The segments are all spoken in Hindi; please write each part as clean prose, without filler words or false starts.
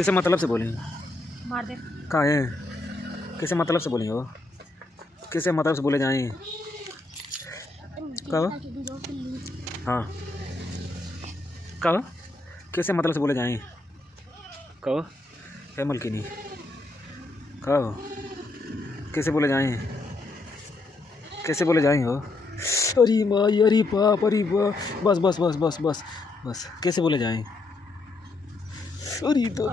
किसे मतलब से बोली? मार दे। कहाँ है? किसे मतलब से बोली हो? किसे मतलब से बोले जाएं? कहो। हाँ कहो। किसे मतलब से बोले जाएं? कहो। है मलकिनी? कहो। कैसे बोले जाएं? कैसे बोले जाएं हो? अरे माँ, अरे बाप, अरे बाप, बस बस बस बस बस बस। कैसे बोले जाएं? अरे तो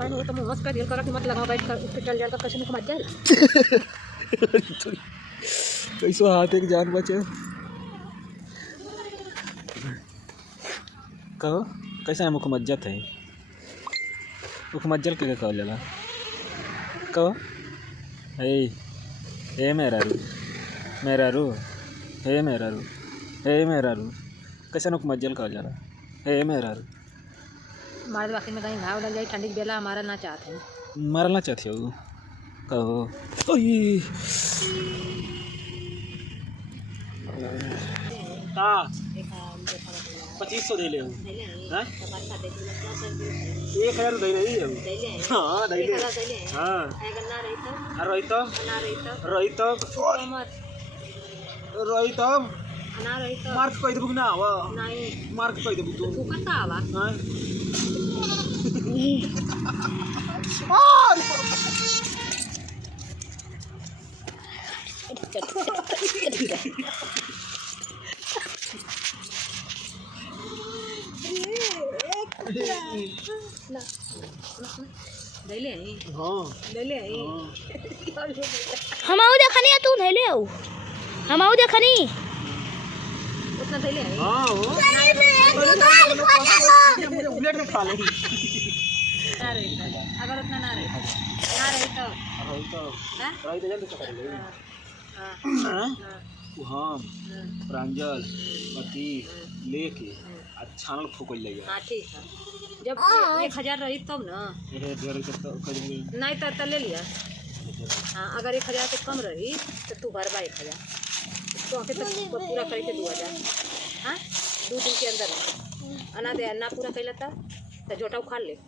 मस्त का दिल करा कि मत लगाओ, बैठ कर उठ के चल जाएगा, कैसे मुझे मत जाए। कैसो हाथ एक जान बचे। कहो कैसा मुख मज्जत है? मुख मज्जल के कहल जाला? कहो। ए मेरा रू, मेरा रू, हे मेरा रू, हे मेरा रू, कैसा मुख मज्जल कहल जाला? हे मेरा रू। हमारे बाकी में कहीं घाव लग जाए, ठंडी के बेला हमारा ना चाहते हैं। मरना चाहते हो? कहो। ओए हाँ 2500 दे ले। हाँ 1000 दे रही है। हाँ दे ले। हाँ रही तो मार्क कोई दबुक ना आवा। नहीं मार्क कोई दबुक तू कता आवा। हाँ हम आऊ देखनी तू नहीं ले आऊ, हम आऊ देखनी उतना थैले है। हाँ हो मुझे उलट के खा ले। ना रही अगर उतना ना रही रही तो जल्दी कर ले। हाँ प्रांजल पति लेके छानल फूकल ले। हाँ ठीक है, जब 1000 रही तब ना। नहीं तो ले लिया। हाँ अगर 1000 से कम रही तो तू भरवा 1000 तो आके तक पूरा करके 2000। हाँ 2 दिन के अंदर अना दे ना पूरा कैला तो झोटा उखाड़ ले।